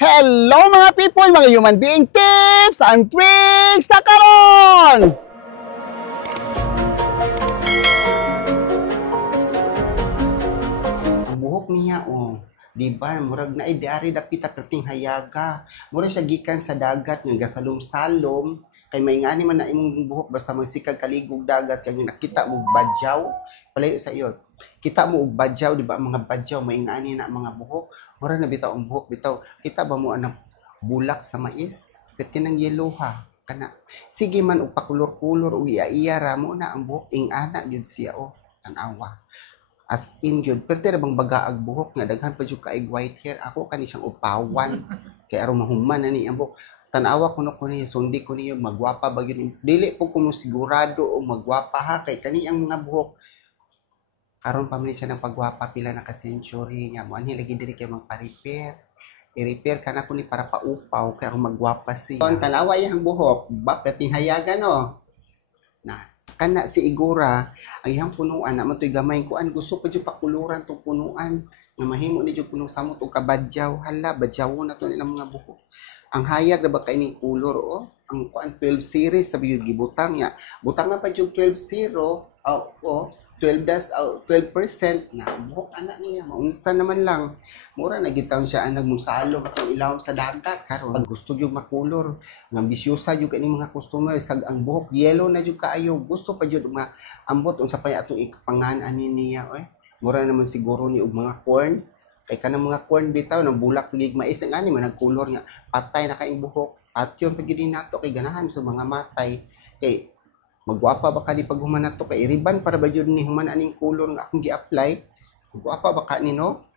Hello mga people, mga human being tips and tricks na karon! Ang buhok niya, di ba? Murag na diari dapit perting hayaga. Murag siya gikan sa dagat nga gasalom-salom. Kay may ngani man na imong buhok basta magsikag kaligog dagat kay nakita mo badyaw. Palayo sa iyo. Kita mo og badyaw, di ba? Mga badyaw may ngani na mga buhok. Mura na bitaw ang buhok bitaw. Kita ba mo anang bulak sa mais? Ket kinang yellow ha. Kana. Sige man og pakulor-kulor og iya-iya ra mo na ang buhok ing ana gyud siya tanawa. As in gyud, pero bang bagaag buhok nga daghan pa jud kaig white hair. Ako kani siyang upawan. Kay aron mahuman ani ang buhok. Tanawa ko niya, sundi ko niya magwapa ba gyud. Dili po ko mo sigurado o magwapa ha kay kani ang mga buhok karon pa man siya ng pagwapa pila na ka-century niya mo anhi lagi diri kay magpa-repair. I-repair kana ko ni para paupaw kay aron magwapa siya. Kon tanawa yang buhok, bakit hayagan no? Na kana si Igora ang iyang punuan na man toy gamay ko an gusto pa jud pakuluran tong punuan nga mahimo ni jud punong samot og kabadyaw hala badyaw na to nilang mga buhok. Ang hayag na ba kay ni color ang kuan 12 series sabi yun gibutang niya. Butang na pa yung 12 12% na buhok anak niya maunsa naman lang mura nagitaw siya ang nagmusalo atong ilawom sa dagat karon pag gusto jud makulor nga ambisyosa jud kani mga customer sag ang buhok yellow na jud kaayo gusto pa jud nga ambot unsa pa atong ipangan ani niya mura naman siguro ni og mga corn kay kanang mga corn bitaw nang bulak gig mais ang ani man nagkulor nga patay na kaing buhok at yun pag yun nato kay ganahan sa mga matay kay magwapa ba ka di pag human to kay riban para ba yun ni human aning kulor nga akong gi-apply magwapa ba ka ni no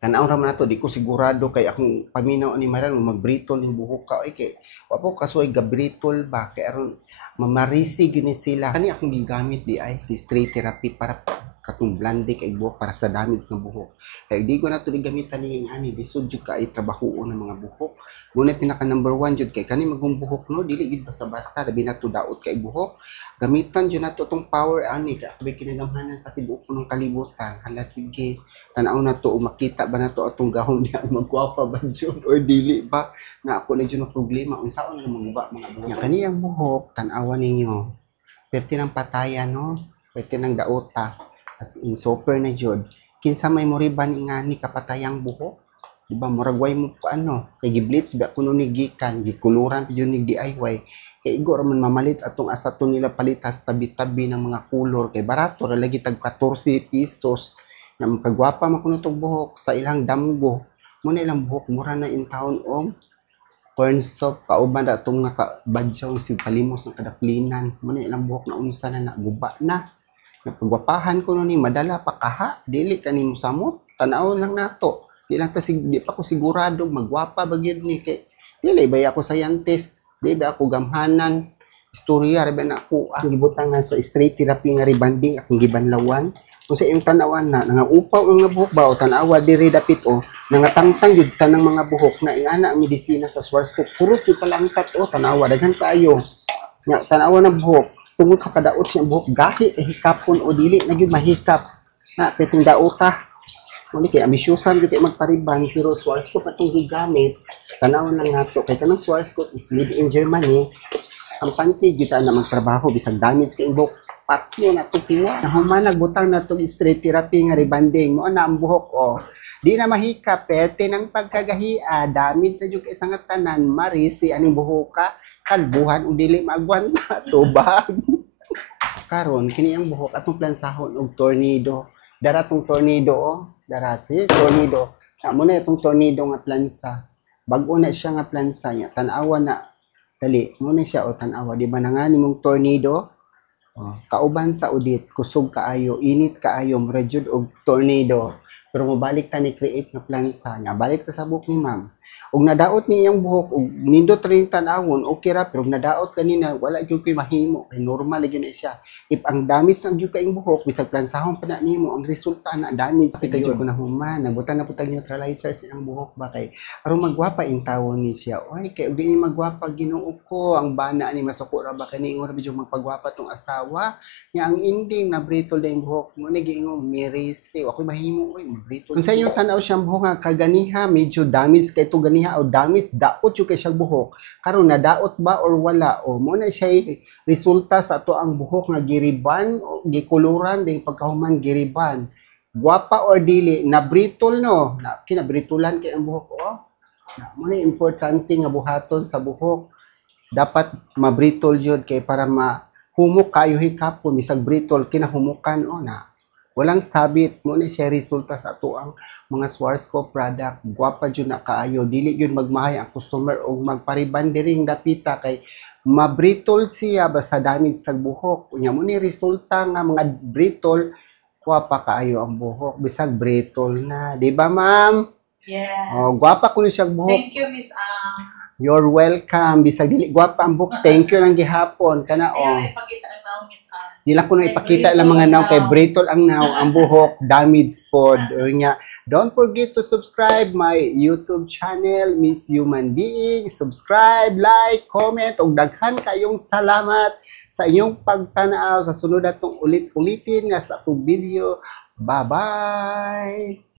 tanaw ra man nato di ko sigurado kay akong paminaw ani maran magbritol ning buhok ka kay wapo kasoy gabritol ba kay aron mamarisi gyud ni sila kani akong gigamit di ay si straight therapy para katong blande kay buhok para sa damage ng buhok kay di ko na to gamitan ni ani lisod jud ka ay trabaho ng mga buhok muna pinaka number 1 jud kay kani magong buhok no dili gid basta-basta labi na to daot kay buhok gamitan jud nato tong power ani kay abay kinagamhanan sa tibuok ng kalibutan hala sige tan-aw na to makita ba nato atong gahom niya magwapa ba jud or dili ba na ako na jud na problema unsaon na mga buhok kani ang buhok tan-awan ninyo perti ng patayan no perti ng daota as in super na jud kinsa may moriban ingani kapatayang buhok di ba muragway mo paano kay gi-bleach ba kuno ni gikan gikuluran jud ni DIY kay igo ra man mamalit atong asaton nila palitas tabi-tabi ng mga kulor kay barato ra lagi tag 14 pesos na magkagwapa man kuno tong buhok sa ilang damgo mo na ilang buhok mura na in town og corn soap kauban da tong nakabadyaw si palimos ng kadaplinan mo na ilang buhok na unsa na naguba na napagwapahan ko ni madala pa kaha dili kanimo samot tan-aw lang nato di lang ta di pa ko sigurado magwapa ba gyud ni kay dili ba ako scientist di ba ako gamhanan istorya ra ba na ako ang gibutangan sa straight therapy nga rebanding akong gibanlawan kung sa imong tan-awan na nangaupaw ang mga buhok ba o tan-awa diri dapit nangatangtang jud tanang mga buhok na ingana ang medisina sa Schwarzkopf puro jud kalangkat tan-awa daghan kaayo nya tan-awa na buhok tungod sa kadaot siya buhok gahi hikapon o dili na gyud mahikap na petong daota muli kay ambisyosan gyud kay magpariban pero Schwarzkopf atong gigamit tanawon lang nato kay kanang Schwarzkopf is made in Germany ang panty gyud na magtrabaho bisag damage kay buhok patyo na to kiwa nahuman nagbutang na to straight therapy nga rebanding mo na ang buhok di na mahikap pete ng pagkagahia damage sa jud kay sa tanan marisi aning buhoka kalbuhan o dili magwanta tubag karon kini ang buhok atong plansahon og tornado daratong tornado darati tornado amo na itong tornado nga plansa bag-o na siya nga plansa niya tan-awa na dali mo na siya tan-awa di ba nangani mong tornado kauban sa udit kusog kaayo init kaayo mura jud og tornado pero mobalik ta ni create nga plansa niya balik ta sa buhok ni ma'am ug nadaot ni iyang buhok ug nindot rin tan-awon okay ra pero nadaot kanina wala jud koy mahimo kay normal gyud na siya if ang damage ng jud kaing buhok bisag plansahon pa na nimo ang resulta na damage kay jud ko na human nabutan na putag neutralizer sa iyang buhok ba kay aron magwapa in tawon ni siya oy kay ug dili magwapa Ginoo ko ang bana ni masuko ra ba kani ingon ra jud magpagwapa tong asawa nya ang ending na brittle na buhok mo ni giingon mirisi ako mahimo oy brittle kung sa inyo tan-aw siyang buhok nga kaganiha medyo damage kay dito ganiha o damis daot yung kay siyang buhok karon nadaot ba or wala o mo na siya resulta sa ato ang buhok nga giriban o gikuluran ding pagkahuman giriban guwapa or dili na brittle no na kinabritulan kay ang buhok na mo na importante nga buhaton sa buhok dapat mabrittle jud kay para mahumok kayo hikapon bisag brittle kinahumukan na walang sabit mo na siya resulta sa ato ang mga Schwarzkopf product guwapa jud na kaayo dili jud magmahay ang customer og magpariban diring dapita kay mabrittle siya basta damage tag buhok unya mo ni resulta nga mga brittle guwapa kaayo ang buhok bisag brittle na di ba ma'am? Yes. Guwapa kuno siya buhok. Thank you, Miss Ang. You're welcome. Bisag dili guwapa ang buhok. Thank you lang gihapon kana Ayaw, ipakita lang na Miss Ang. Dila ko na ipakita lang mga naw kay brittle ang naw ang buhok damage pod. Nya don't forget to subscribe my YouTube channel Miss Human Being. Subscribe, like, comment ug daghan kayong salamat sa inyong pagtanaw sa sunod atong ulit-ulitin nga sa atong video. Bye-bye.